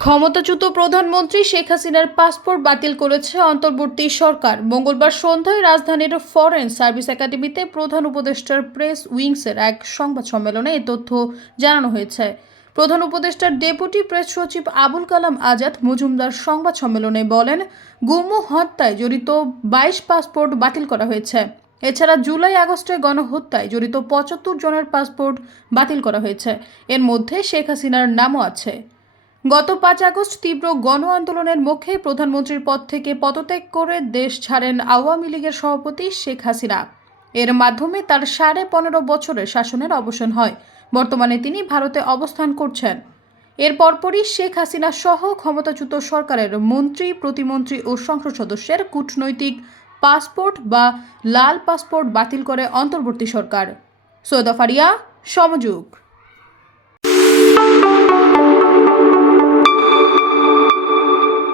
ক্ষমতাচ্যুত প্রধানমন্ত্রী শেখ হাসিনার পাসপোর্ট বাতিল করেছে অন্তর্বর্তী সরকার। মঙ্গলবার সন্ধ্যায় রাজধানীর ফরেন সার্ভিস একাডেমিতে প্রধান উপদেষ্টার প্রেস উইংসের এক সংবাদ সম্মেলনে এই তথ্য জানানো হয়েছে। প্রধান উপদেষ্টার ডেপুটি প্রেস সচিব আবুল কালাম আজাদ মজুমদার সংবাদ সম্মেলনে বলেন, গুম হত্যায় জড়িত বাইশ পাসপোর্ট বাতিল করা হয়েছে। এছাড়া জুলাই আগস্টে গণহত্যায় জড়িত পঁচাত্তর জনের পাসপোর্ট বাতিল করা হয়েছে। এর মধ্যে শেখ হাসিনার নামও আছে। গত পাঁচ আগস্ট তীব্র গণ আন্দোলনের মুখে প্রধানমন্ত্রীর পদ থেকে পদত্যাগ করে দেশ ছাড়েন আওয়ামী লীগের সভাপতি শেখ হাসিনা। এর মাধ্যমে তার সাড়ে পনেরো বছরের শাসনের অবসান হয়। বর্তমানে তিনি ভারতে অবস্থান করছেন। এর পরপরই শেখ হাসিনা সহ ক্ষমতাচ্যুত সরকারের মন্ত্রী, প্রতিমন্ত্রী ও সংসদ সদস্যের কূটনৈতিক পাসপোর্ট বা লাল পাসপোর্ট বাতিল করে অন্তর্বর্তী সরকার। সৈয়দ ফারিয়া সমযুগ।